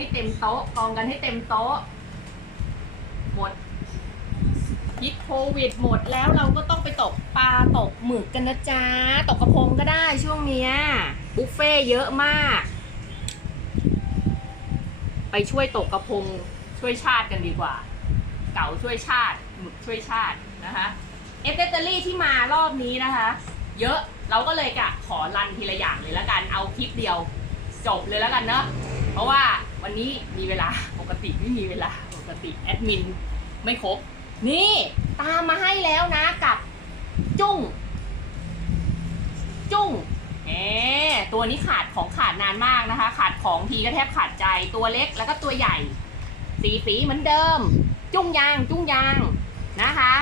ให้เต็มโต๊ะกองกันให้เต็มโต๊ะหมดพิษโควิดหมดแล้วเราก็ต้องไปตกปลาตกหมึกกันนะจ๊ะ ตกกระพงก็ได้ช่วงเนี้ยบุฟเฟ่เยอะมาก ไปช่วยตกกระพงช่วยชาติกันดีกว่า เก๋าช่วยชาติหมึกช่วยชาตินะคะเอฟเตอรี่ที่มารอบนี้นะคะ เยอะเราก็เลยกะขอรันทีละอย่างเลยแล้วกันเอาคลิปเดียวจบเลยแล้วกันเนอะเพราะว่า วันนี้มีเวลาปกติไม่มีเวลาปกติแอดมินไม่ครบ นี่ตามมาให้แล้วนะกับ จุ้ง จุ้งแหมตัวนี้ขาดของขาดนานมากนะคะ ขาดของทีก็แทบขาดใจตัวเล็กแล้วก็ตัวใหญ่ สีสีเหมือนเดิม จุ้งยางจุ้งยางนะคะ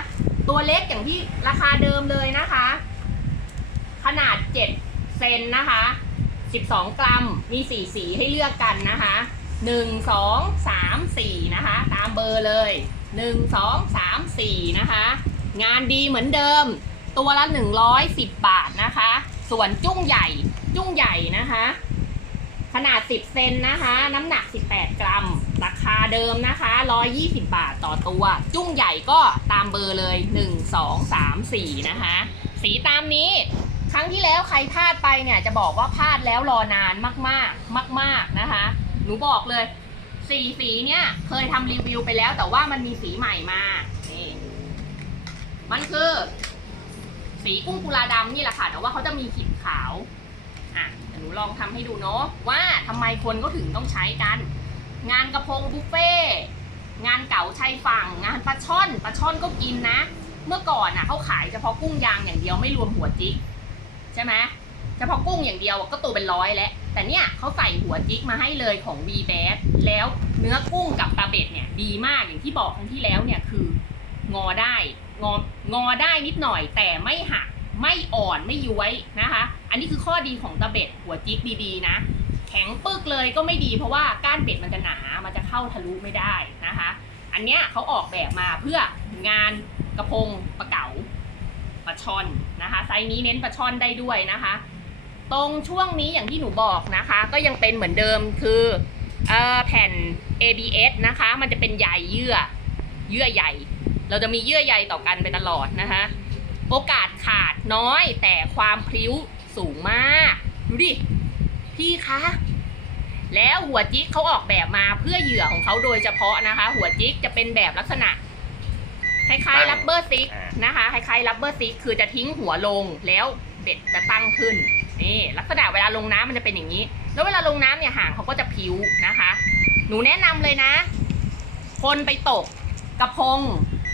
ตัวเล็กอย่างที่ราคาเดิมเลยนะคะ ขนาด 7 เซนนะคะ 12 กรัมมี 4 สีให้เลือกกันนะคะ 1 2 3 4นะคะ ตามเบอร์เลย1 2 3 4นะคะ งานดีเหมือนเดิม ตัวละ110บาทนะคะ ส่วนจุ้งใหญ่จุ้งใหญ่นะคะ ขนาด10เซนนะคะ น้ำหนัก18กรัม ราคาเดิมนะคะ120บาทต่อตัว จุ้งใหญ่ก็ตามเบอร์เลย1 2 3 4นะคะ สีตามนี้ครั้งที่แล้วใครพลาดไปเนี่ยจะบอกว่าพลาดแล้วรอนานมากๆ มาก ๆนะคะ หนูบอกเลยสีสีเนี่ยเคยทำรีวิวไปแล้ว แต่ว่ามันมีสีใหม่มานี่มันคือ สีกุ้งกุลาดำนี่แหละค่ะ แต่ว่าเขาจะมีขีดขาว อะหนูลองทำให้ดูเนาะว่าทำไมคนก็ถึงต้องใช้กัน งานกระพงบุฟเฟ่งานเก๋าชายฝั่ง งานปลาช่อนปลาช่อนก็กินนะ เมื่อก่อนน่ะเขาขายเฉพาะกุ้งยางอย่างเดียวไม่รวมหัวจิกใช่ไหมเฉพาะกุ้งอย่างเดียวก็ตัวเป็นร้อยแล้ว แต่เนี่ยเขาใส่หัวจิกมาให้เลยของ v b a s แล้วเนื้อกุ้งกับปลาเบ็ดเนี่ยดีมากอย่างที่บอกครั้งที่แล้วเนี่ยคืองอได้งองอได้นิดหน่อยแต่ไม่หักไม่อ่อนไม่ย้วยนะคะ อันนี้คือข้อดีของตะเบ็ดหัวจิกดีๆนะ แข็งปึกเลยก็ไม่ดีเพราะว่าก้านเป็ดมันจะหนา มันจะเข้าทะลุไม่ได้นะคะ อันเนี้ยเขาออกแบบมาเพื่องานกระพงปลาเก๋าปลาช่อนนะคะ ไซส์นี้เน้นปลาช่อนได้ด้วยนะคะ ตรงช่วงนี้อย่างที่หนูบอกนะคะ ก็ยังเป็นเหมือนเดิมคือเอ่อแผ่น ABS นะคะ มันจะเป็นใยเยื่อเยื่อใยเราจะมีเยื่อใยต่อกันไปตลอดนะคะ โอกาสขาดน้อยแต่ความพริ้วสูงมาก ดูดิ พี่คะ แล้วหัวจิกเขาออกแบบมาเพื่อเหยื่อของเขาโดยเฉพาะนะคะ หัวจิกจะเป็นแบบลักษณะคล้ายๆตั้งรับเบอร์ซิกอ่านนะคะคล้ายๆรับเบอร์ซิกคือจะทิ้งหัวลงแล้วเบ็ดจะตั้งขึ้น นี่ลักษณะเวลาลงน้ำมันจะเป็นอย่างนี้ แล้วเวลาลงน้ำเนี่ยหางเขาก็จะพิ้วนะคะ หนูแนะนำเลยนะ คนไปตกกระพง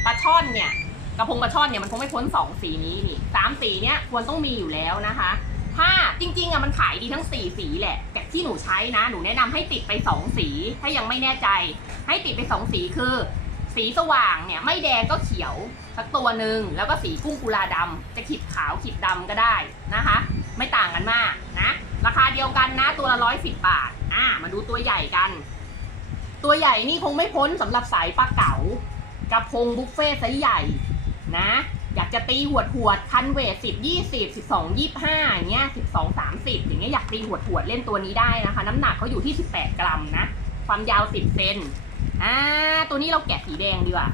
ปลาช่อนเนี่ย กระพงปลาช่อนเนี่ยมันคงไม่พ้นสองสีนี้นี่สามสีเนี่ยควรต้องมีอยู่แล้วนะคะถ้าจริงๆอะมันขายดีทั้งสี่สีแหละ แต่ที่หนูใช้นะ หนูแนะนำให้ติดไปสองสี ถ้ายังไม่แน่ใจ ให้ติดไปสองสีคือ สีสว่างเนี่ย ไม่แดงก็เขียวสักตัวหนึ่งแล้วก็สีกุ้งกุลาดำจะขีดขาวขีดดำก็ได้นะคะ ไม่ต่างกันมากนะราคาเดียวกันนะ ตัวละร้อยสิบบาทอ่ามาดูตัวใหญ่กัน ตัวใหญ่นี่คงไม่พ้นสำหรับสายปลาเก๋ากระพงบุฟเฟ่ไซส์ใหญ่นะ อยากจะตีหวดหวดคันเวทสิบยี่สิบสิบสองยี่ห้าอย่างเงี้ยสิบสองสามสิบอย่างเงี้ยอยากตีหวดหวดเล่นตัวนี้ได้นะคะ น้ำหนักเขาอยู่ที่สิบแปดกรัมนะ ความยาวสิบเซนอ่าตัวนี้เราแกะสีแดงดีกว่า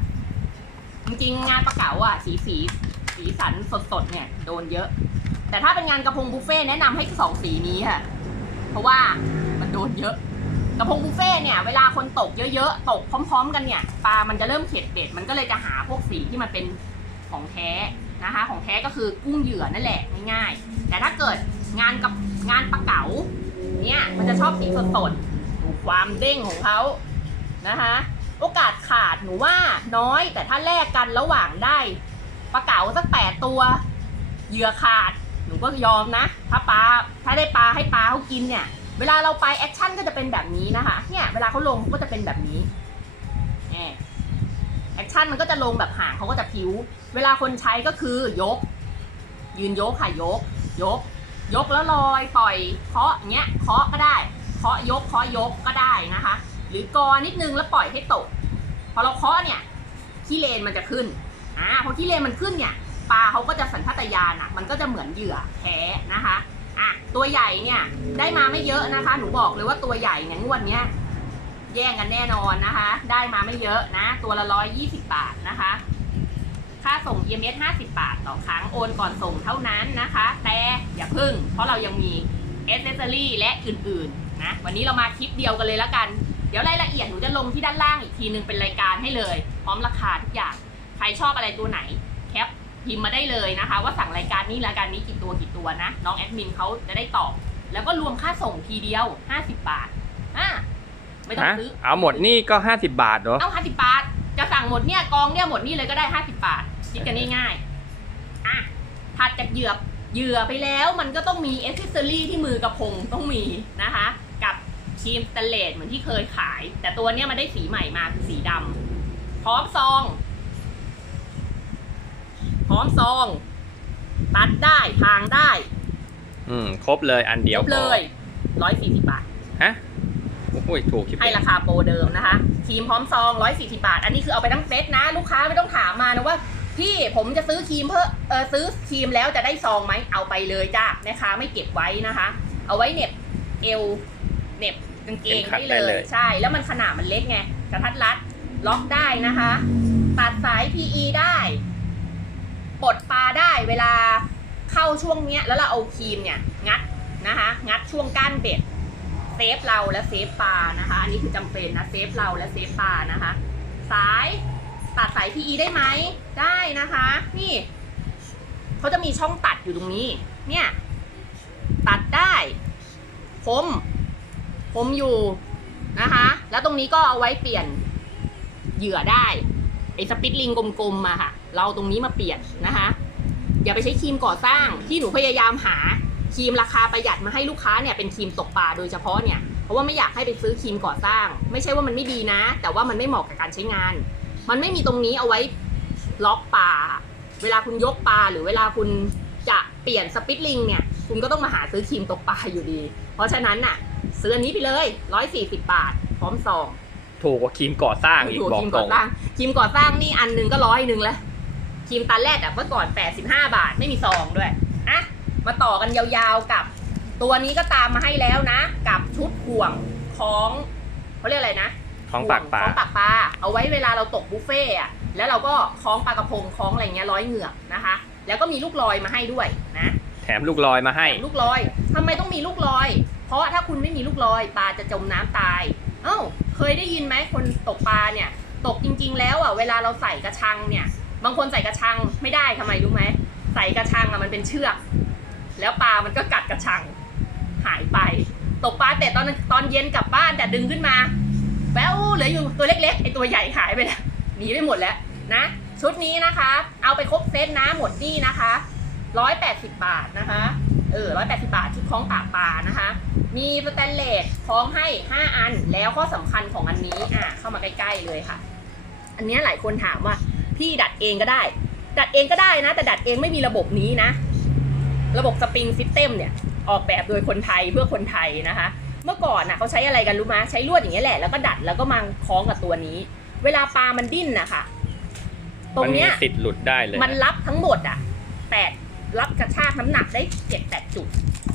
จริงๆงานปลาเก๋าอะสีสีสีสันสดๆเนี่ยโดนเยอะ แต่ถ้าเป็นงานกระพงบุฟเฟ่แนะนำให้สองสีนี้ค่ะ เพราะว่ามันโดนเยอะ กระพงบุฟเฟ่เนี่ยเวลาคนตกเยอะๆ ตกพร้อม ๆ กันเนี่ยปลามันจะเริ่มเข็ดเบ็ดมันก็เลยจะหาพวกสีที่มันเป็นของแท้นะคะ ของแท้ก็คือกุ้งเหยื่อนั่นแหละง่ายๆ แต่ถ้าเกิดงานกับงานปลาเก๋าเนี่ยมันจะชอบสีสดๆดูความเด้งของเขานะคะ โอกาสขาดหนูว่าน้อยแต่ถ้าแลกกันระหว่างได้ปลาเก๋าสักแปดตัวเหยื่อขาด ก็ยอมนะ ถ้าปลาถ้าได้ปลาให้ปลาเขากินเนี่ย เวลาเราไปแอคชั่นก็จะเป็นแบบนี้นะคะ เนี่ยเวลาเขาลงก็จะเป็นแบบนี้แอคชั่นมันก็จะลงแบบห่างเขาก็จะพิ้ว เวลาคนใช้ก็คือยก ยืนยกค่ะยก ยก ยกแล้วลอยปล่อยเคาะเงี้ยเคาะก็ได้เคาะยกเคาะยกก็ได้นะคะ หรือกอนิดนึงแล้วปล่อยให้ตก พอเราเคาะเนี่ยขี้เลนมันจะขึ้นอ่าพอขี้เลนมันขึ้นเนี่ย ปลาเขาก็จะสัญชาตญาณอะมันก็จะเหมือนเหยื่อแท้นะคะอะตัวใหญ่เนี่ยได้มาไม่เยอะนะคะ หนูบอกเลยว่าตัวใหญ่เนี่ยงวดเนี้ยแย่งกันแน่นอนนะคะ ได้มาไม่เยอะนะ ตัวละร้อยยี่สิบบาทนะคะ ค่าส่ง EMS 50 บาทต่อครั้งโอนก่อนส่งเท่านั้นนะคะ แต่อย่าพึ่ง เพราะเรายังมีเอเซอรี่และอื่นๆนะวันนี้เรามาคลิปเดียวกันเลยแล้วกัน เดี๋ยวรายละเอียดหนูจะลงที่ด้านล่างอีกทีนึงเป็นรายการให้เลย พร้อมราคาทุกอย่าง ใครชอบอะไรตัวไหน พิมพ์มาได้เลยนะคะ ว่าสั่งรายการนี้รายการนี้กี่ตัวกี่ตัวนะ น้องแอดมินเขาจะได้ตอบ แล้วก็รวมค่าส่งทีเดียว 50 บาทอะไม่ต้องฮะซื้อเอาหมดนี่ก็ 50 บาทเหรอเอา50 บาท จะสั่งหมดเนี่ยกองเนี่ยหมดนี่เลยก็ได้ 50 บาท คิดกันง่ายๆอะถัดจากเหยื่อเหยื่อไปแล้วมันก็ต้องมีเอเซอรี่ที่มือกระพงต้องมีนะคะ กับครีมสเตนเลสเหมือนที่เคยขาย แต่ตัวเนี้ยมันได้สีใหม่มาคือสีดำพร้อมซอง พร้อมซอง ตัดได้ทางได้ อืม ครบเลยอันเดียวครบเลยร้อยสี่สิบบาท ฮะโอ้ยถูกชิบให้ราคาโปรเดิมนะคะครีมพร้อมซอง140บาท อันนี้คือเอาไปทั้งเซตนะ ลูกค้าไม่ต้องถามมานะว่าพี่ผมจะซื้อครีมเพื่อเออซื้อครีมแล้วจะได้ซองไหมเอาไปเลยจ้าแม่ค้าไม่เก็บไว้นะคะ เอาไว้เหน็บเอวเหน็บกางเกงได้เลย ใช่ แล้วมันขนาดมันเล็กไงกระทัดรัดล็อกได้นะคะ ตัดสาย PE ได้ ปลดปลาได้เวลาเข้าช่วงเนี้ยแล้วเราเอาครีมเนี่ยงัดนะคะ งัดช่วงก้านเบ็ดเซฟเราและเซฟปลานะคะ อันนี้คือจำเป็นนะเซฟเราและเซฟปลานะคะ สายตัดสาย PE ได้ไหมได้นะคะ นี่เขาจะมีช่องตัดอยู่ตรงนี้ เนี่ย ตัดได้ คม คมอยู่นะคะ แล้วตรงนี้ก็เอาไว้เปลี่ยนเหยื่อได้ สปิตลิงกลมๆมาค่ะ เราตรงนี้มาเปลี่ยนนะคะ อย่าไปใช้ครีมก่อสร้างที่หนูพยายามหาครีมราคาประหยัดมาให้ลูกค้าเนี่ยเป็นครีมตกปลาโดยเฉพาะเนี่ยเพราะว่าไม่อยากให้ไปซื้อครีมก่อสร้าง ไม่ใช่ว่ามันไม่ดีนะ แต่ว่ามันไม่เหมาะกับการใช้งาน มันไม่มีตรงนี้เอาไว้ล็อกปลาเวลาคุณยกปลาหรือเวลาคุณจะเปลี่ยนสปิตลิงเนี่ยคุณก็ต้องมาหาซื้อครีมตกปลาอยู่ดี เพราะฉะนั้นน่ะซื้ออันนี้ไปเลย 140 บาท พร้อมซอง ถูกกว่าครีมก่อสร้างอีกถูบอครีกมตรก่อง สร้างครีมก่อสร้างนี่อันหนึงก็ร้อยหนึ่งแล้วครีมตาแรกอะเมื่อก่อน 85 บาทไม่มีซองด้วยอะมาต่อกันยาวๆกับ ตัวนี้ก็ตามมาให้แล้วนะ กับชุดห่วงของเขาเรียกอะไรนะของปากปลา ห่วงของปากปลาเอาไว้เวลาเราตกบุฟเฟ่อะแล้วเราก็คล้องปลากระพงคล้องอะไรเงี้ยร้อยเหงือกนะคะ แล้วก็มีลูกลอยมาให้ด้วยนะ แถมลูกลอยมาให้ ลูกลอย ทำไมต้องมีลูกลอย เพราะถ้าคุณไม่มีลูกลอยปลาจะจมน้ำตาย เอ้า เคยได้ยินไหมคนตกปลาเนี่ย ตกจริง ๆ แล้วอะเวลาเราใส่กระชังเนี่ย บางคนใส่กระชังไม่ได้ทำไมรู้ไหมใส่กระชังอะมันเป็นเชือก แล้วปลามันก็กัดกระชัง หายไป ตกปลาแต่ตอนตอนเย็นกลับบ้านแต่ดึงขึ้นมาแป๊วเหลืออยู่ตัวเล็กๆไอตัวใหญ่หายไปแล้วหนีไปหมดแล้วนะ ชุดนี้นะคะ เอาไปครบเซตนะหมดนี่นะคะร้อยแปดสิบบาทนะคะ เออร้อยแปดสิบาทชุดคล้องปากปลานะคะ มีสแตนเลสคล้องให้ห้าอัน แล้วข้อสำคัญของอันนี้อะเข้ามาใกล้ๆเลยค่ะ อันเนี้ยหลายคนถามว่าพี่ดัดเองก็ได้ ดัดเองก็ได้นะ แต่ดัดเองไม่มีระบบนี้นะ ระบบสปริงซิสเต็มเนี่ยออกแบบโดยคนไทยเพื่อคนไทยนะคะ เมื่อก่อนน่ะเขาใช้อะไรกันรู้ไหมใช้ลวดอย่างเงี้ยแหละแล้วก็ดัดแล้วก็มาคล้องกับตัวนี้ เวลาปลามันดิ้นนะคะตรงมันมีเนี้ยสิทธิ์หลุดได้เลย มันรับทั้งหมดอะแปด รับกระชากน้ำหนักได้เจ็ดแปดจุด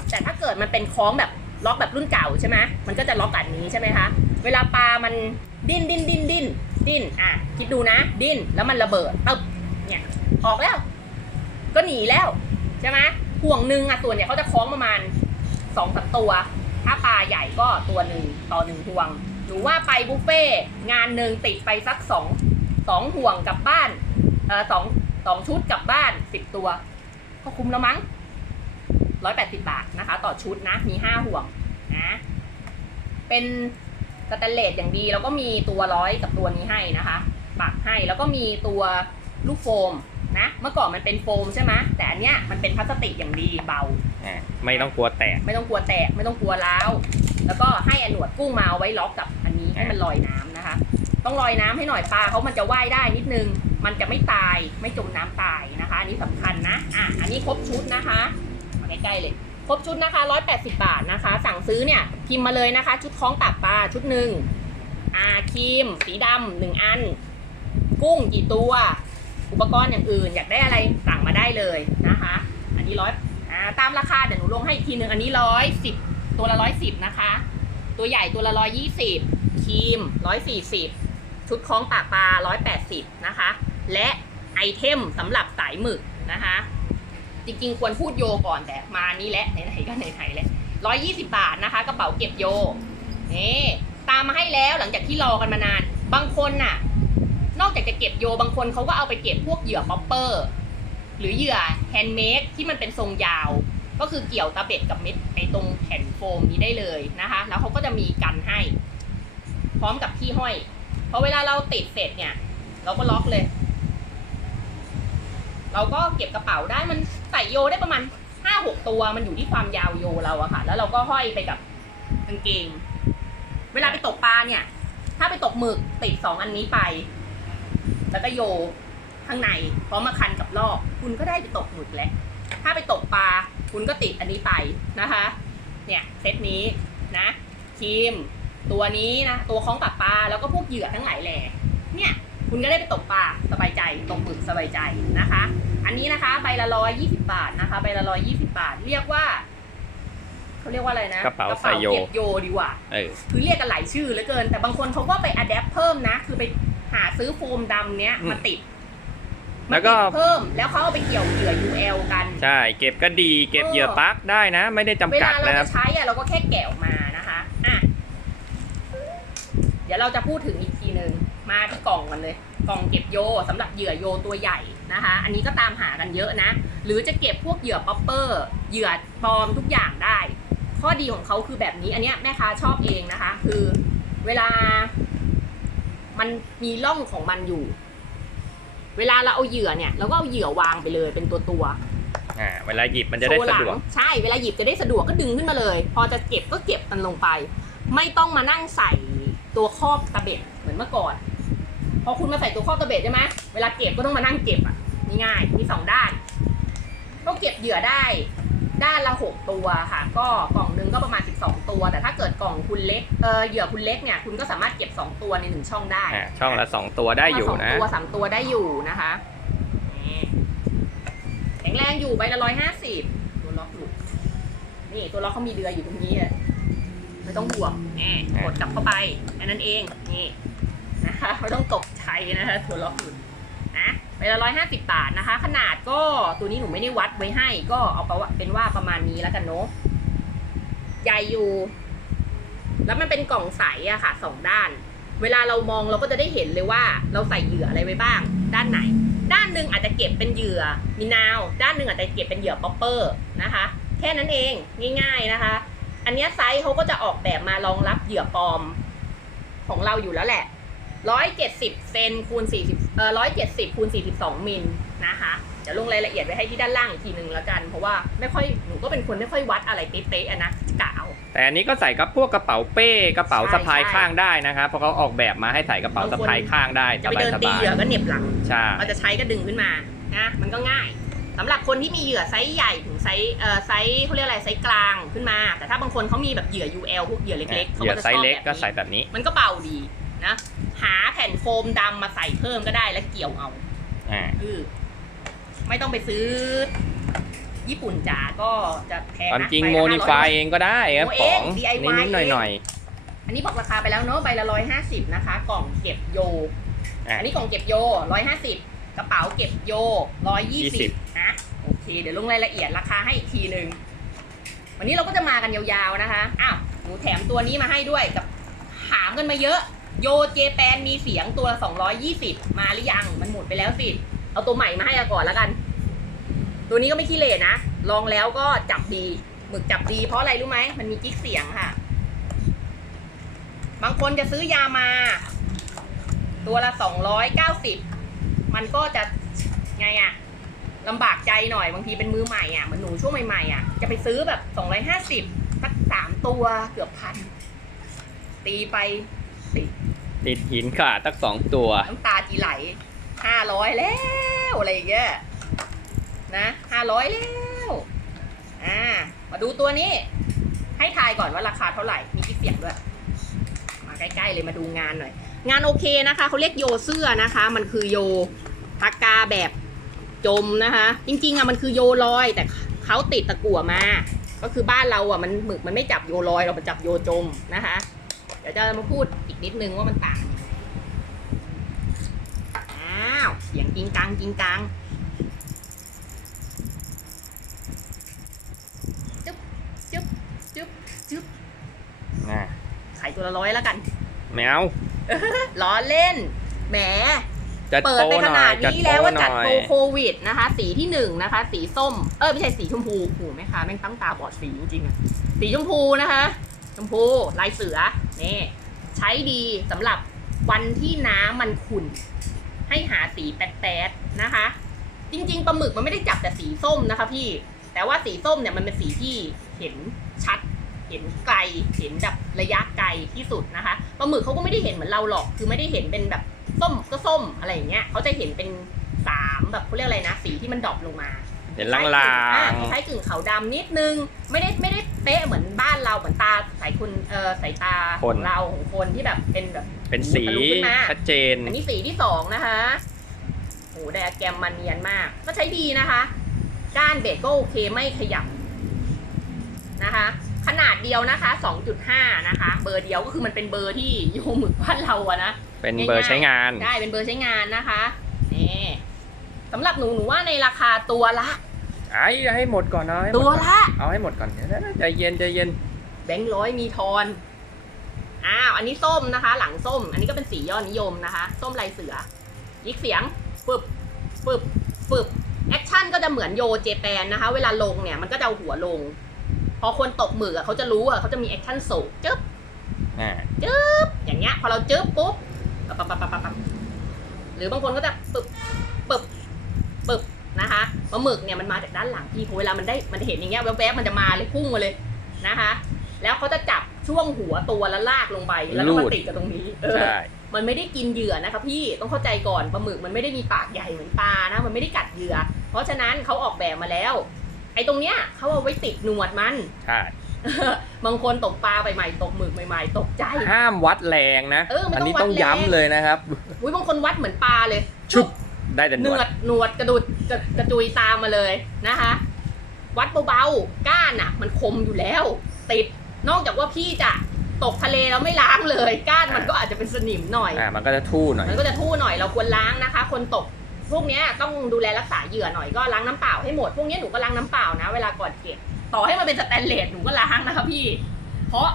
แต่ถ้าเกิดมันเป็นคล้องแบบล็อกแบบรุ่นเก่าใช่ไหมมันก็จะล็อกแบบนี้ใช่ไหมคะ เวลาปลามันดิ้นดิ้นดิ้นดิ้นดิ้นอะคิดดูนะ ดิ้นแล้วมันระเบิดตึบเนี่ยออกแล้ว ก็หนีแล้วใช่ไหมห่วงหนึ่งอะส่วนเนี่ยเขาจะคล้องประมาณสองสามตัว ถ้าปลาใหญ่ก็ตัวหนึ่งต่อหนึ่งห่วง หนูว่าไปบุฟเฟ่งานหนึ่งติดไปสักสองสองห่วงกลับบ้านเออสองสองชุดกลับบ้านสิบตัว ก็คุ้มแล้วมั้งร้อยแปดสิบาทนะคะ ต่อชุดนะ มีห้าห่วงนะ เป็นสแตนเลสอย่างดี แล้วก็มีตัวร้อยกับตัวนี้ให้นะคะปักให้แล้วก็มีตัวลูกโฟมนะ เมื่อก่อนมันเป็นโฟมใช่ไหมแต่อันเนี้ยมันเป็นพลาสติกอย่างดีเบา อะไม่ต้องกลัวแตก ไม่ต้องกลัวแตกไม่ต้องกลัวร้าวแล้วก็ให้อนหนวดกุ้งมาเอาไว้ล็อกกับอันนี้ให้มันลอยน้ำนะคะ ต้องลอยน้ำให้หน่อยปลาเขามันจะว่ายได้นิดนึง มันจะไม่ตายไม่จมน้ำตายนะคะ อันนี้สำคัญนะอะอันนี้ครบชุดนะคะมาใกล้ๆเลย ครบชุดนะคะ 180 บาทนะคะ สั่งซื้อเนี่ยพิมพ์มาเลยนะคะ ชุดคล้องตักปลาชุดหนึ่งอาครีม สีดำหนึ่งอัน กุ้งกี่ตัว อุปกรณ์อย่างอื่น อยากได้อะไรสั่งมาได้เลยนะคะ อันนี้ร้อยตามราคาเดี๋ยวหนูลงให้อีกทีหนึ่งอันนี้ร้อยสิบตัวละร้อยสิบนะคะ ตัวใหญ่ตัวละร้อยี่สิบครีมร้อยสี่สิบชุดคล้องปากปลาร้อยแปดสิบนะคะ และไอเทมสำหรับสายหมึกนะคะ จริงๆ ควรพูดโยก่อนแต่มานี่แหละไหนๆก็ไหนๆเลยร้อยยี่สิบาทนะคะ กระเป๋าเก็บโยนี่ตามมาให้แล้วหลังจากที่รอกันมานาน บางคนน่ะ นอกจากจะเก็บโยบางคนเขาก็เอาไปเก็บพวกเหยื่อป๊อปเปอร์ หรือเหยื่อแฮนด์เมดที่มันเป็นทรงยาว ก็คือเกี่ยวตาเบ็ดกับเม็ดไอตรงแผ่นโฟมนี้ได้เลยนะคะ แล้วเขาก็จะมีกันให้ พร้อมกับที่ห้อยพอเวลาเราติดเสร็จเนี่ย เราก็ล็อกเลย เราก็เก็บกระเป๋าได้มันใส่โยได้ประมาณห้าหกตัวมันอยู่ที่ความยาวโยเราอะค่ะ แล้วเราก็ห้อยไปกับกางเกง เวลาไปตกปลาเนี่ย ถ้าไปตกหมึกติดสองอันนี้ไป แล้วก็โยข้างในพร้อมมาคันกับลอกคุณก็ได้ไปตกหมึกแล้วถ้าไปตกปลาคุณก็ติดอันนี้ไปนะคะ เนี่ยเซตนี้นะครีมตัวนี้นะตัวคล้องปากปลาแล้วก็พวกเหยื่อทั้งหลายแหล่เนี่ย คุณก็ได้ไปตกปลาสบายใจตกหมึกสบายใจนะคะ อันนี้นะคะใบละร้อยยี่สิบาทนะคะใบละร้อยยี่สิบาท เรียกว่าเขาเรียกว่าอะไรนะกระเป๋าใส่โยเก็บโยดีกว่าเออคือเรียกกันหลายชื่อเหลือเกิน แต่บางคนเขาก็ไปอัดแอปเพิ่มนะ คือไปหาซื้อโฟมดำเนี้ยอืมมาติดแล้วก็มาติดเพิ่มแล้วเขาเอาไปเกี่ยวเหยื่อ UL กัน ใช่ เก็บก็ดีเก็บเหยื่อปลั๊กได้นะ ไม่ได้จำเวกัดลาเรานะครัจะบใช้อะเราก็แค่แกะออกมานะคะอะเดี๋ยวเราจะพูดถึงอีกทีหนึ่ง มาที่กล่องกันเลย กล่องเก็บโยสำหรับเหยื่อโยตัวใหญ่นะคะ อันนี้ก็ตามหากันเยอะนะ หรือจะเก็บพวกเหยื่อป๊อปเปอร์เหยื่อปลอมทุกอย่างได้ ข้อดีของเขาคือแบบนี้ อันเนี้ยแม่ค้าชอบเองนะคะ คือเวลา มันมีร่องของมันอยู่ เวลาเราเอาเหยื่อเนี่ยเราก็เอาเหยื่อวางไปเลยเป็นตัวตัวๆอ่าเวลาหยิบมันจะได้โชว์หสะลังดวกใช่เวลาหยิบจะได้สะดวกก็ดึงขึ้นมาเลย พอจะเก็บก็เก็บมันลงไป ไม่ต้องมานั่งใส่ตัวครอบตะเบ็ดเหมือนเมื่อก่อน พอคุณมาใส่ตัวครอบตะเบ็ดใช่ไหมเวลาเก็บก็ต้องมานั่งเก็บอะนี่ง่ายมีสองด้านก็เก็บเหยื่อได้ด้านละหกตัวค่ะ ก็กล่องหนึงก็ประมาณ 12 ตัว แต่ถ้าเกิดกล่องคุณเล็กเออเหยื่อคุณเล็กเนี่ยคุณก็สามารถเก็บ 2 ตัวในหนึ่งช่องได้อ่าช่องละสองตัวได้อยู่นะสองตัวสามตัวได้อยู่นะคะนี่แข็งแรงอยู่ใบละร้อยห้าสิบตัวล็อกหลุดนี่ตัวล็อกเขามีเดือยอยู่ตรงนี้อะไม่ต้องห่วงนี่กดกลับเข้าไปแค่นั้นเองนี่ นะคะไม่ต้องตกใจนะคะตัวลอกหลุดนะใบละร้อยห้าสิบบาทนะคะ ขนาดก็ตัวนี้หนูไม่ได้วัดไว้ให้ ก็เอาเป็นว่าประมาณนี้แล้วกันเนาะใหญ่อยู่ แล้วมันเป็นกล่องใสอะค่ะสองด้าน เวลาเรามองเราก็จะได้เห็นเลยว่า เราใส่เหยื่ออะไรไว้บ้าง ด้านไหน ด้านหนึ่งอาจจะเก็บเป็นเหยื่อมีนาว ด้านหนึ่งอาจจะเก็บเป็นเหยื่อป๊อปเปอร์นะคะ แค่นั้นเองง่าย ๆนะคะ อันนี้ไซส์เขาก็จะออกแบบมารองรับเหยื่อปลอมของเราอยู่แล้วแหละ ร้อยเจ็ดสิบเซนคูณสี่สิบเอ่อร้อยเจ็ดสิบคูณสี่สิบสองมิลนะคะเดี๋ยวลงรายละเอียดไว้ให้ที่ด้านล่างอีกทีหนึ่งแล้วกัน เพราะว่าไม่ค่อยหนูก็เป็นคนไม่ค่อยวัดอะไรเป๊ะๆอะนะกะเอาแต่อันนี้ก็ใส่กับพวกกระเป๋าเป้กระเป๋าใช่สะพายใช่ข้างได้นะครับเพราะเขาออกแบบมาให้ใส่กระเป๋าบางคนสะพายข้างได้จะสไปบายเดินสตีบายเหยื่อก็เหน็บหลังใช่เราจะใช้ก็ดึงขึ้นมานะมันก็ง่ายสำหรับคนที่มีเหยื่อไซส์ใหญ่ถึงไซส์เอ่อไซส์เขาเรียกอะไรไซส์กลางขึ้นมา แต่ถ้าบางคนเขามีแบบเหยื่อ UL พวกเหยื่อเล็กๆเหเขายื่ก็อจะไซชอบส์เล็กก็แบบใส่นี้แบบนี้ มันก็เบาดี นะ หาแผ่นโฟมดำมาใส่เพิ่มก็ได้แล้วเกี่ยวเอาอ่าอือไม่ต้องไปซื้อ ญี่ปุ่นจ๋าก็จะแพงความนะจริงใบละโมนิฟาย500 เองก็ได้ครับโมขเอองง DIY นิดๆหน่อยอันนี้บอกราคาไปแล้วเนอะใบละร้อยห้าสิบนะคะ กล่องเก็บโย ๆอะ อันนี้กล่องเก็บโยร้อยห้าสิบกระเป๋าเก็บโยร้อยยี่สิบนะ โอเค เดี๋ยวลงรายละเอียดราคาให้อีกทีหนึ่ง วันนี้เราก็จะมากันยาวๆนะคะ อ้าว หนูแถมตัวนี้มาให้ด้วยกับถามกันมาเยอะ โยเจแปนมีเสียงตัวละ220มาหรือยัง มันหมดไปแล้วสิ เอาตัวใหม่มาให้ก่อนแล้วกัน ตัวนี้ก็ไม่ขี้เหร่นะ ลองแล้วก็จับดีหมึกจับดีเพราะอะไรรู้ไหม มันมีกิ๊กเสียงค่ะ บางคนจะซื้อยามา ตัวละ290มันก็จะไงอะลำบากใจหน่อยบางทีเป็นมือใหม่อะเหมือนหนูช่วงใหม่ๆอะจะไปซื้อแบบ250สักสามตัวเกือบพันตีไป ติดหินขาดตั้งสองตัว น้ำตาจีไหลห้าร้อยแล้วอะไรอย่างเงี้ยนะห้าร้อยแล้วอ่ามาดูตัวนี้ ให้ทายก่อนว่าราคาเท่าไหร่ มีกิ๊กเสียงด้วย มาใกล้ๆเลยมาดูงานหน่อย งานโอเคนะคะเขาเรียกโยเสื้อนะคะ มันคือโยปากกาแบบจมนะคะ จริงๆอะมันคือโยลอย แต่เขาติดตะกั่วมา ก็คือบ้านเราอะมันหมึกมันไม่จับโยลอยเรามันจับโยจมนะคะ ดี๋ยวจะมาพูดอีกนิดนึงว่ามันต่างยังไงอ้าวเสียงกิงกังกิงกังจึ๊บจึ๊บจึ๊บจึ๊บอ่าไข่ตัวละร้อยแล้วกัน แมวล้อเล่น แหมจัดเปิดโตไปหขน่อนาดยจัดนี้โตแล้วว่าหจัดน่อยโปรโควิดนะคะ สีที่หนึ่งนะคะ สีส้ม เออไม่ใช่สีชมพูโอ้โหแม่ค้าแม่งตั้งตาบอดสีจริงๆอะสีชมพูนะคะ ชมพูลายเสือ นี่ใช้ดีสำหรับวันที่น้ำมันขุ่น ให้หาสีแป๊ดๆนะคะ จริงๆปลาหมึกมันไม่ได้จับแต่สีส้มนะคะพี่ แต่ว่าสีส้มเนี่ยมันเป็นสีที่เห็นชัด เห็นไกล เห็นแบบระยะไกลที่สุดนะคะปลาหมึกเขาก็ไม่ได้เห็นเหมือนเราหรอก คือไม่ได้เห็นเป็นแบบส้มก็ส้มอะไรอย่างเงี้ยเขาจะเห็นเป็นสามแบบเขาเรียกอะไรนะ สีที่มันดรอปลงมา เห็นลางอ่ๆคล้ายๆกึ่งขาวดำนิดนึง ไม่ได้ไม่ได้เป๊ะเหมือนบ้านเราเหมือนตาสายคุณเออสายตาขคอนงเราของคนที่แบบเป็นแบบเป็นสีทะลุขึ้นมาชัดเจน อันนี้สีที่สองนะคะโอ้ไดอะแกรมมันเนียนมาก ก็ใช้ดีนะคะก้านเบรกก็โอเคไม่ขยับนะคะ ขนาดเดียวนะคะ 2.5 นะคะ เบอร์เดียวก็คือมันเป็นเบอร์ที่โยหมึกบ้านเราอะนะ เป็นเบอร์ใช้งาน ได้เป็นเบอร์ใช้งานนะคะนี่ สำหรับหนูหนูว่าในราคาตัวละ ไอ้ให้หมดก่อนนะให้หมตัดวก่อนละ เอาให้หมดก่อนเดี๋ยวนะใจเย็นใจเย็นแบงค์ร้อยมีทอนอ้าวอันนี้ส้มนะคะ หลังส้ม อันนี้ก็เป็นสียอดนิยมนะคะ ส้มลายเสือยิกเสียงปึบปึบปึบแอคชั่นก็จะเหมือนโยเจแปนนะคะ เวลาลงเนี่ยมันก็จะเอาหัวลง พอคนตกหมึกอะเขาจะรู้อะเขาจะมีแอคชั่นสูงจึ๊บอ่าอย่างเงี้ย พอเราจึ๊บปุ๊บปั๊บปั๊บปั๊บปั๊บปั๊บหรือบางคนก็จะปึบปึบปึบ นะคะปลาหมึกเนี่ยมันมาจากด้านหลังพี่พอเวลามันได้มันเห็นอย่างเงี้ยแวบๆมันจะมาเลยพุ่งมาเลยนะคะ แล้วเขาจะจับช่วงหัวตัวแล้วลากลงไปแล้วก็มาติดกับตรงนี้เออใช่มันไม่ได้กินเหยื่อนะคะพี่ต้องเข้าใจก่อนปลาหมึกมันไม่ได้มีปากใหญ่เหมือนปลานะมันไม่ได้กัดเหยื่อ เพราะฉะนั้นเขาออกแบบมาแล้ว ไอ้ตรงเนี้ยเขาเอาไว้ติดหนวดมันใช่บางคนตกปลาใหม่ๆตกหมึกใหม่ๆตกใจ ห้ามวัดแรงนะเออไม่ต้องอันนี้วัดต้องแรงย้ำเลยนะครับอุ้ยบางคนวัดเหมือนปลาเลย ชุบ ได้แต่หหนนววด ดหนวดกระดุดกระกระจุยตามมาเลยนะคะ วัดเบาๆก้านอะ มันคมอยู่แล้ว ติดนอกจากว่าพี่จะตกทะเลแล้วไม่ล้างเลย ก้านมันก็อาจจะเป็นสนิมหน่อย อ่า มันก็จะทู่หน่อย มันก็จะทู่หน่อยเราควรล้างนะคะ คนตกพวกเนี้ยต้องดูแลรักษาเหยื่อหน่อยก็ล้างน้ำเปล่าให้หมด พวกเนี้ยหนูก็ล้างน้ำเปล่านะ เวลาก่อนเก็บต่อให้มันเป็นสแตนเลสหนูก็ล้างนะคะพี่ เพราะ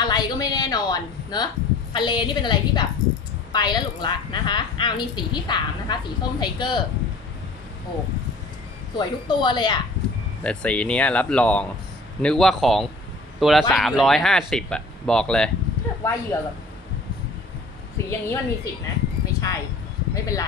อะไรก็ไม่แน่นอนเนอะทะเลนี่เป็นอะไรที่แบบ ไปแล้วหลงรักนะคะอ้าวนี่สีที่สามนะคะ สีส้มไทเกอร์โอ้สวยทุกตัวเลยอะแต่สีเนี้ยรับรอง นึกว่าของตัวละว่าสามอยู่ร้อยไหนห้าสิบอะ บอกเลย ว่าเหยื่อแบบสีอย่างนี้มันมีสิทธินะ ไม่ใช่ ไม่เป็นไร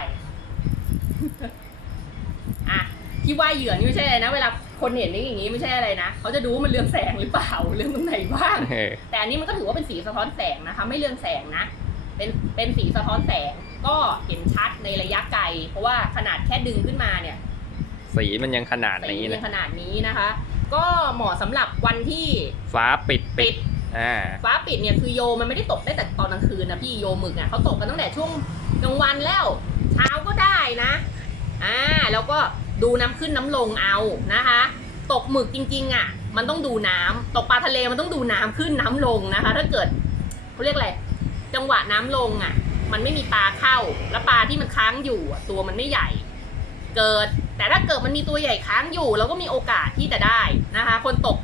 อะที่ว่าเหยื่อนี่ไม่ใช่อะไรนะ เวลาคนเห็นนี่อย่างนี้ไม่ใช่อะไรนะเขาจะดูว่ามันเรืองแสงหรือเปล่าเรืองตรงไหนบ้าง เออแต่อันนี้มันก็ถือว่าเป็นสีสะท้อนแสงนะคะ ไม่เรืองแสงนะ เป็นเป็นสีสะท้อนแสงก็เห็นชัดในระยะไกล เพราะว่าขนาดแค่ดึงขึ้นมาเนี่ย สีมันยังขนาดสีนี้ในเลยขนาดนี้นะคะ ก็เหมาะสำหรับวันที่ฟ้าปิดปิดอ่า ฟ้าปิดเนี่ยคือโยมันไม่ได้ตกได้แต่ตอนกลางคืนนะพี่โยหมึกอะเขาตกกันตั้งแต่ช่วงกลางวันแล้ว เช้าก็ได้นะอ่าแล้วก็ดูน้ำขึ้นน้ำลงเอานะคะ ตกหมึกจริง ๆอะมันต้องดูน้ำตกปลาทะเลมันต้องดูน้ำขึ้นน้ำลงนะคะ ถ้าเกิดเขาเรียกอะไร จังหวะน้ำลงอะ มันไม่มีปลาเข้า แล้วปลาที่มันค้างอยู่อะตัวมันไม่ใหญ่ เกิด แต่ถ้าเกิดมันมีตัวใหญ่ค้างอยู่เราก็มีโอกาสที่จะได้นะคะ คนตก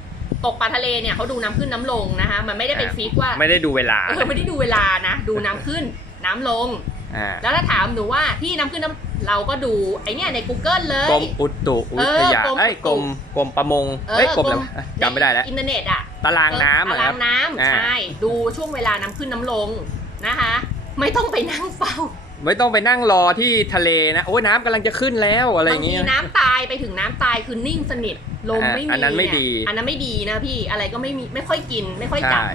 ตกปลาทะเลเนี่ยเขาดูน้ำขึ้นน้ำลงนะคะ มันไม่ได้ไปอ่าฟิกว่า ไม่ได้ดูเวลาเออไม่ได้ดูเวลานะ ดูน้ำขึ้น น้ำลง อ่าแล้วถ้าถามหนูว่าพี่น้ำขึ้นน้ำเราก็ดูไอเนี้ยใน Google เลย กรมอุตุวิทยาเออกรมเอ้ยอุตุกรมกรมประมงเออเอ้ยกรมอะไรกรม วะจำไม่ได้แล้วในอินเทอร์เน็ตอะตารางน้ำอะตาครารับ งน้ำอ่าใช่ ดูช่วงเวลาน้ำขึ้นน้ำลงนะคะ ไม่ต้องไปนั่งเฝ้าไม่ต้องไปนั่งรอที่ทะเลนะ โอ้ยน้ำกำลังจะขึ้นแล้วอะไรอย่าบางงทีเงี้ย น้ำตายไปถึงน้ำตายคือนิ่งสนิทลมอ่าไม่มีอันนั้นไม่เยดี อันนั้นไม่ดีนะพี่อะไรก็ไม่มีไม่ค่อยกินไม่ค่อยจับใช่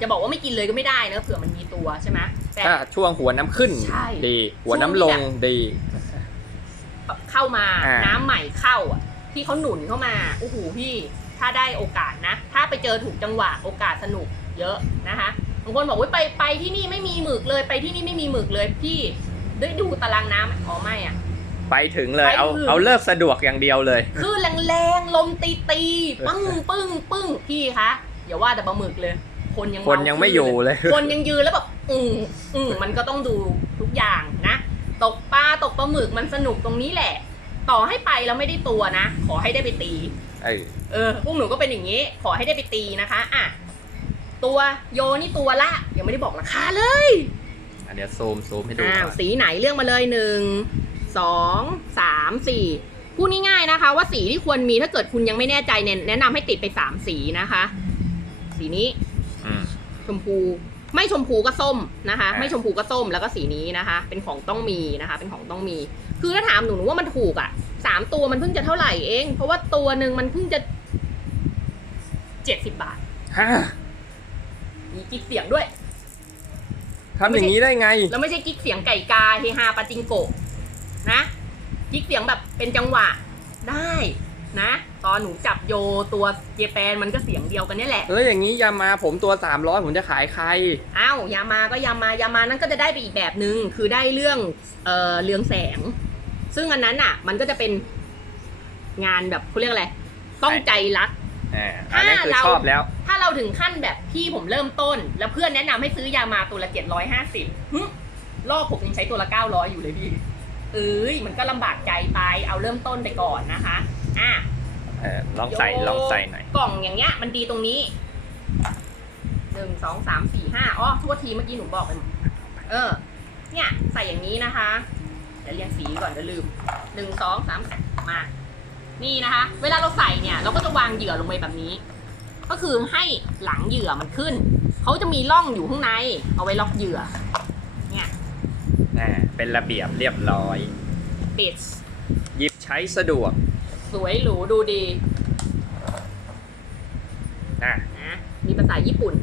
จะบอกว่าไม่กินเลยก็ไม่ได้นะเผื่อมันมีตัวใช่ไหม แต่ถ้าช่วงหัวน้ำขึ้นใช่ดี หัวน้ำลงช่วงนี้ดี เข้ามาอ่า น้ำใหม่เข้าอะที่เขาหนุนเข้ามาโอ้โหพี่ถ้าได้โอกาสนะ ถ้าไปเจอถูกจังหวะโอกาสสนุกเยอะนะคะบางคนบอกว่าไปไปที่นี่ไม่มีหมึกเลยไปที่นี่ไม่มีหมึกเลยพี่ได้ดูตารางน้ำอ๋อไม่อะ ไปถึงเลยเอาไปถึง เอาเลิกสะดวกอย่างเดียวเลย คลื่นแรงๆลมตีตีๆปึ้งปึ้งปึ้งพี่คะอย่าว่าแต่ปลาหมึกเลย คนยังคนยังไม่อยู่เลย คนยังยืนแล้วแบบ อืมอืมมันก็ต้องดูทุกอย่างนะ ตกปลาตกปลาหมึกมันสนุกตรงนี้แหละ ต่อให้ไปแล้วไม่ได้ตัวนะ ขอให้ได้ไปตีเออเออพวกหนูก็เป็นอย่างนี้ ขอให้ได้ไปตีนะคะ อะ ตัวโยนี่ตัวละ ยังไม่ได้บอกราคาเลย อันเดี๋ยวซูมซูมให้ดูอ้าวก่อนสีไหนเลือกมาเลยหนึ่งสองสามสี่พูดง่ายๆนะคะ ว่าสีที่ควรมีถ้าเกิดคุณยังไม่แน่ใจเนี่ยแนะนำให้ติดไปสามสีนะคะ สีนี้ อืมชมพู ไม่ชมพูก็ส้มนะคะอ่าไม่ชมพูก็ส้มแล้วก็สีนี้นะคะ เป็นของต้องมีนะคะ เป็นของต้องมี คือถ้าถามหนูหนูว่ามันถูกอะสามตัวมันเพิ่งจะเท่าไหร่เอง เพราะว่าตัวหนึ่งมันเพิ่งจะเจ็ดสิบบาทฮะมีกิ๊กเสียงด้วยทำอย่างนี้ได้ไง แล้วไม่ใช่กิ๊กเสียงไก่กาเฮฮาปาจิงโกะนะกิ๊กเสียงแบบเป็นจังหวะได้ นะ ตอนหนูจับโยตัวเจแปนมันก็เสียงเดียวกันเนี่ยแหละ แล้วอย่างนี้ยามาผมตัว 300 ผมจะขายใคร อ้าวยามาก็ยามายามานั้นก็จะได้ไปอีกแบบหนึง่งคือได้เรื่องเอ่อเรืองแสง ซึ่งอันนั้นอะ มันก็จะเป็นงานแบบเขาเรียกอะไร ต้องใจรัก อ่าอันนั้นคือถ้าเราชอบแล้ว ถ้าเราถึงขั้นแบบพี่ผมเริ่มต้น แล้วเพื่อนแนะนำให้ซื้อยามาตัวละเจ็ดร้อยห้าสิบรอบผมยังใช้ตัวละเก้าร้อยอยู่เลยพี่ เอ้ยมันก็ลำบากใจไป เอาเริ่มต้นไปก่อนนะคะ อะเออลองใส่โยลองใส่หน่อย กล่องอย่างเงี้ย มันดีตรงนี้หนึ่งสองสามสี่ห้าอ๋อทั่วทีเมื่อกี้หนูบอกไปหมดเออ เนี่ย ใส่อย่างนี้นะคะ เดี๋ยวเรียงสีก่อนเดี๋ยวลืมหนึ่งสองสามมา นี่นะคะ เวลาเราใส่เนี่ย เราก็จะวางเหยื่อลงไปแบบนี้ ก็คือให้หลังเหยื่อมันขึ้น เขาจะมีร่องอยู่ข้างใน เอาไว้ล็อกเหยื่อ เนี่ยอ่าเป็นระเบียบเรียบร้อย ปิดหยิบใช้สะดวก สวยหรูดูดีอะนะมีภาษาญี่ปุ่น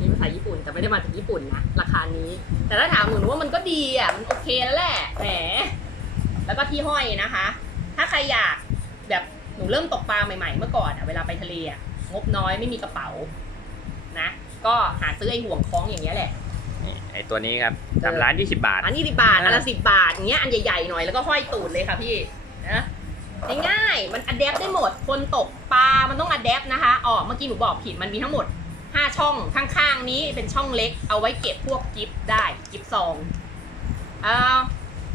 มีภาษาญี่ปุ่นแต่ไม่ได้มาจากญี่ปุ่นนะราคานี้ แต่ถ้าถามหนูหนูว่ามันก็ดีอะมันโอเคแล้วแหละแหมแล้วก็ที่ห้อยนะคะ ถ้าใครอยากแบบหนูเริ่มตกปลาใหม่ๆ เมื่อก่อนอะเวลาไปทะเลอะงบน้อยไม่มีกระเป๋านะ ก็หาซื้อไอ้ห่วงคล้องอย่างเงี้ยแหละ นี่ไอตัวนี้ครับเออทำร้าน20บาท อันนี้สิบาท อันละอ่าสิบบาทอย่างเงี้ย อันใหญ่ๆหน่อย แล้วก็ห้อยตูดเลยค่ะพี่ นะง่ายๆมันอัดแอปได้หมด คนตกปลา มันต้องอัดแอปนะคะอ๋อเมื่อกี้หนูบอกผิด มันมีทั้งหมด 5 ช่อง ข้างๆ นี้เป็นช่องเล็ก เอาไว้เก็บพวกกิฟต์ได้ กิฟต์ซองเอ่อ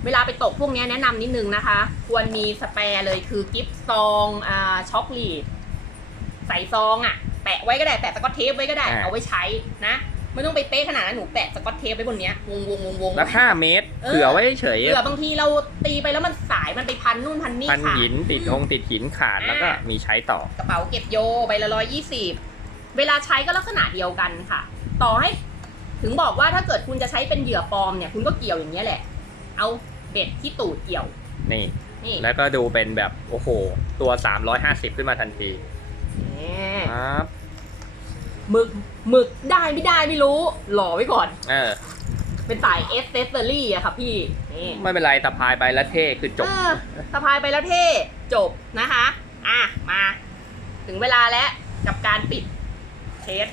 เวลาไปตกพวกเนี้ยแนะนำนิดนึงนะคะ ควรมีสแปร์เลยคือกิฟต์ซองอ่าช็อกโกแลตใส่ซองอะแปะไว้ก็ได้ แปะสกอตเทปไว้ก็ได้อ่าเอาไว้ใช้นะ ไม่ต้องไปเป๊ะขนาดนั้นหนูแปะสกอตเทปไว้บนเนี้ยวงวงวงวงแล้ว5เมตรเออเผื่อไว้เฉยเผื่อบางทีเราตีไปแล้วมันสายมันไปพันนู่นพันนี่พันค่ะหินติดหงติดหินขาดแล้วก็มีใช้ต่อ กระเป๋าเก็บโยใบละร้อยยี่สิบเวลาใช้ก็ลักษณะเดียวกันค่ะ ต่อให้ถึงบอกว่าถ้าเกิดคุณจะใช้เป็นเหยื่อปลอมเนี่ยคุณก็เกี่ยวอย่างนี้ยแหละ เอาเบ็ดที่ตูดเกี่ยวนี่นี่แล้วก็ดูเป็นแบบโอ้โหตัว 350 ขึ้นมาทันทีนี่ครับ หมึกหมึกได้ไม่ได้ไม่รู้ หล่อไว้ก่อน เออ เป็นสายเอสเซสเซอรี่อะค่ะพี่นี่ไม่เป็นไรตะพายไปแล้วเท่คือจบ เออสะพายไปแล้วเท่จบนะคะ อะ มา ถึงเวลาแล้วกับการปิดเทส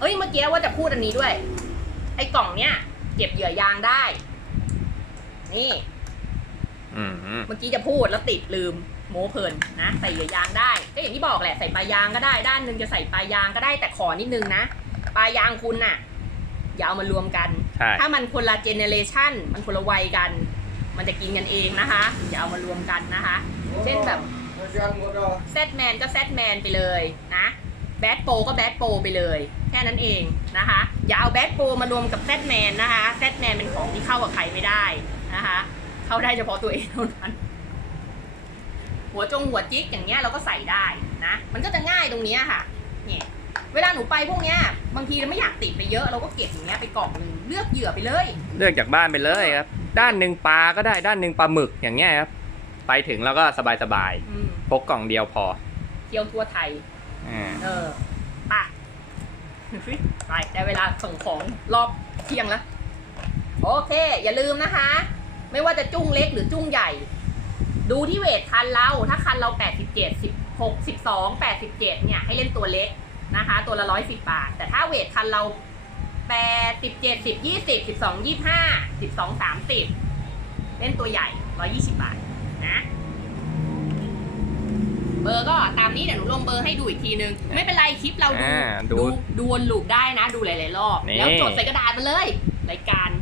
เอ้ยเมื่อกี้ว่าจะพูดอันนี้ด้วย ไอ้กล่องเนี้ยเก็บเหยื่อยางได้ นี่ อืม เมื่อกี้จะพูดแล้วติดลืม โม้เพลินนะ ใส่เหยื่อยางได้ ก็อย่างที่บอกแหละใส่ปลายางก็ได้ ด้านหนึ่งจะใส่ปลายางก็ได้แต่ขอนิดนึงนะปลายางคุณน่ะ อย่าเอามารวมกันใช่ถ้ามันคนละเจเนเรชันมันคนละวัยกัน มันจะกินกันเองนะคะ อย่าเอามารวมกันนะคะ เช่นแบบแซดแมนก็แซดแมนไปเลยนะแบดโปก็แบดโปไปเลย แค่นั้นเองนะคะ อย่าเอาแบดโปมารวมกับแซดแมนนะคะแซดแมนเป็นของที่เข้ากับใครไม่ได้นะคะ เข้าได้เฉพาะตัวเองเท่านั้น หัวจงหัวจิ๊กอย่างเงี้ยเราก็ใส่ได้นะ มันก็จะง่ายตรงเนี้ยค่ะเนี่ยเวลาหนูไปพวกเนี้ยบางทีเราไม่อยากติดไปเยอะเราก็เก็บอย่างเงี้ยไปกล่องหนึงเลือกเหยื่อไปเลย เลือกจากบ้านไปเลยครับ ด้านหนึ่งปลาก็ได้ด้านหนึ่งปลาหมึกอย่างเงี้ยครับ ไปถึงแล้วก็สบายอืมๆพกกล่องเดียวพอเที่ยวทั่วไทย อ่าเออไปไปได้เวลาส่งของรอบเที่ยงแล้ว โอเค อย่าลืมนะคะ ไม่ว่าจะจุ้งเล็กหรือจุ้งใหญ่ ดูที่เวทคันเราถ้าคันเรา 87 16 12 87 เนี่ย ให้เล่นตัวเล็กนะคะ ตัวละ 110 บาท แต่ถ้าเวทคันเรา 87 10 20 12 25 12 30 เล่นตัวใหญ่ 120 บาทนะเบอร์ก็ตามนี้เดี๋ยวหนูลงเบอร์ให้ดูอีกทีนึง ไม่เป็นไรคลิปเราดูอ่าดู ดูดูวนลูปได้นะ ดูหลายๆรอบ นี่ แล้วจดใส่กระดาษมาเลย รายการเบ็ด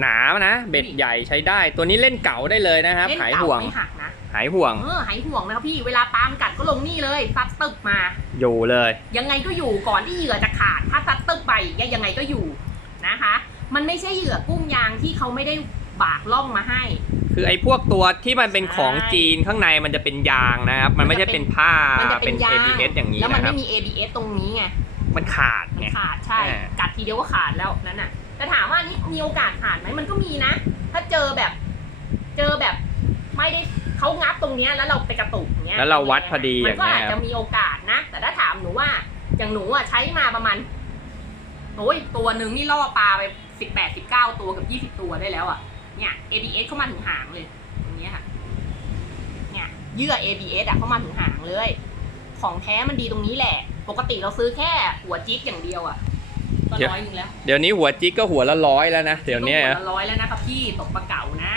หนานะ เบ็ดใหญ่ใช้ได้ ตัวนี้เล่นเก๋าได้เลยนะครับ เล่นหายเก่าห่วงไม่หักนะหายห่วง เออหายห่วงนะครับพี่เวลาปลามนกัดก็ลงนี่เลยซัดตึบมา อยู่เลย ยังไงก็อยู่ก่อนที่เหยื่อจะขาด ถ้าซัดตึบไปยังยังไงก็อยู่นะคะ มันไม่ใช่เหยื่อกุ้งยางที่เขาไม่ได้บากล่องมาให้ คือไอ้พวกตัวที่มันเป็นของใช่จีนข้างในมันจะเป็นยางนะครับ มันไม่ใช่เป็นผ้า มันจะเป็เป็นนยาง ABS อย่างนี้แล้วมันนะครัไม่บมี ABS ตรงนี้ไงมันขาดมันไง ขาดใช่ อ่า กัดทีเดียวก็ขาดแล้วนั่นน่ะ แต่ถามว่านี่มีโอกาสขาดไหมมันก็มีนะ ถ้าเจอแบบ เจอแบบไม่ได้เขางับตรงเนี้ยแล้วเราไปกระตุกอย่างเงี้ยแล้วเราวัดพอดีมัอนย่างก็เงี้ยอาจครัจะบมีโอกาสนะ แต่ถ้าถามหนูว่าอย่างหนูอะใช้มาประมาณโอ้ยตัวหนึ่งนี่ล่อปลาไปสิบแปดสิบเก้าตัวกับยี่สิบตัวได้แล้วอะเนี่ย ABS เข้ามาถึงหางเลยตรงเนี้ยค่ะ เนี่ยเยื่อ ABS อะเข้ามาถึงหางเลย ของแท้มันดีตรงนี้แหละ ปกติเราซื้อแค่หัวจิ๊กอย่างเดียวอะ ก็ร้อยหนึงแล้วเดี๋ยวนี้หัวจิกก็หัวละร้อยแล้วนะเดี๋ยวเนี้ยก็หัวละร้อยแล้วนะครับพี่ตกปลาเก๋านะ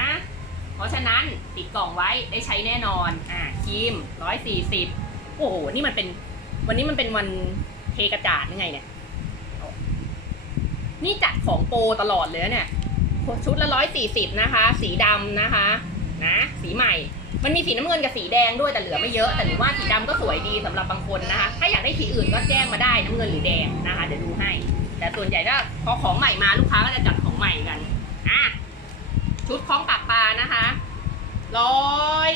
เพราะฉะนั้นติดกล่องไว้ได้ใช้แน่นอนอ่าครีมร้อยสี่สิบโอ้โหนี่มันเป็น วันนี้มันเป็นวันเทกระจาดยังไงเนี่ยนี่จัดของโปรตลอดเลยนะเนี่ยชุดละร้อยสี่สิบนะคะ สีดำนะคะ นะ สีใหม่ มันมีสีน้ำเงินกับสีแดงด้วยแต่เหลือไม่เยอะ แต่หนูว่าสีดำก็สวยดีสำหรับบางคนนะคะ ถ้าอยากได้สีอื่นก็แจ้งมาได้น้ำเงินหรือแดงนะคะ เดี๋ยวดูให้ แต่ส่วนใหญ่ก็พอของใหม่มาลูกค้าก็จะจัดของใหม่กันอะชุดคล้องปากปลานะคะร้อย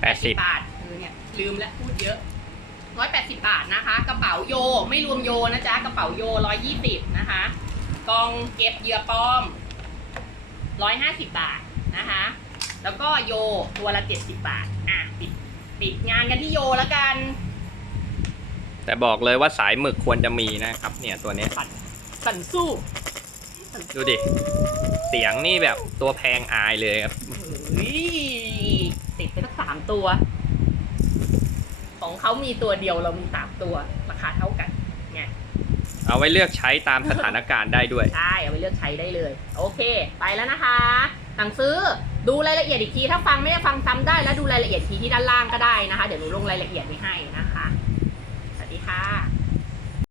แปดสิบบาทเออเนี่ยลืมแล้วพูดเยอะร้อยแปดสิบาทนะคะ กระเป๋าโยไม่รวมโยนะจ๊ะ กระเป๋าโยร้อยยี่สิบนะคะกองเก็บเหยื่อปลอมร้อยห้าสิบบาทนะคะ แล้วก็โยตัวละเจ็ดสิบบาท อะปิดปิดงานกันที่โยแล้วกัน แต่บอกเลยว่าสายหมึกควรจะมีนะครับ เนี่ยตัวเนี้ยสันสู้ดูดิ เสียงนี่แบบตัวแพงอายเลยครับเฮ้ยติดไปตั้งสามตัว ของเขามีตัวเดียวเรามีสามตัว ราคาเท่ากันไงเอาไว้เลือกใช้ตามสถานการณ์ได้ด้วย ใช่ เอาไปเลือกใช้ได้เลย โอเค ไปแล้วนะคะ สั่งซื้อดูรายละเอียดอีกที ถ้าฟังไม่ได้ฟังซ้ำได้แล้วดูรายละเอียดทีที่ด้านล่างก็ได้นะคะ เดี๋ยวหนูลงรายละเอียดไว้ให้นะคะสวัสดีค่ะ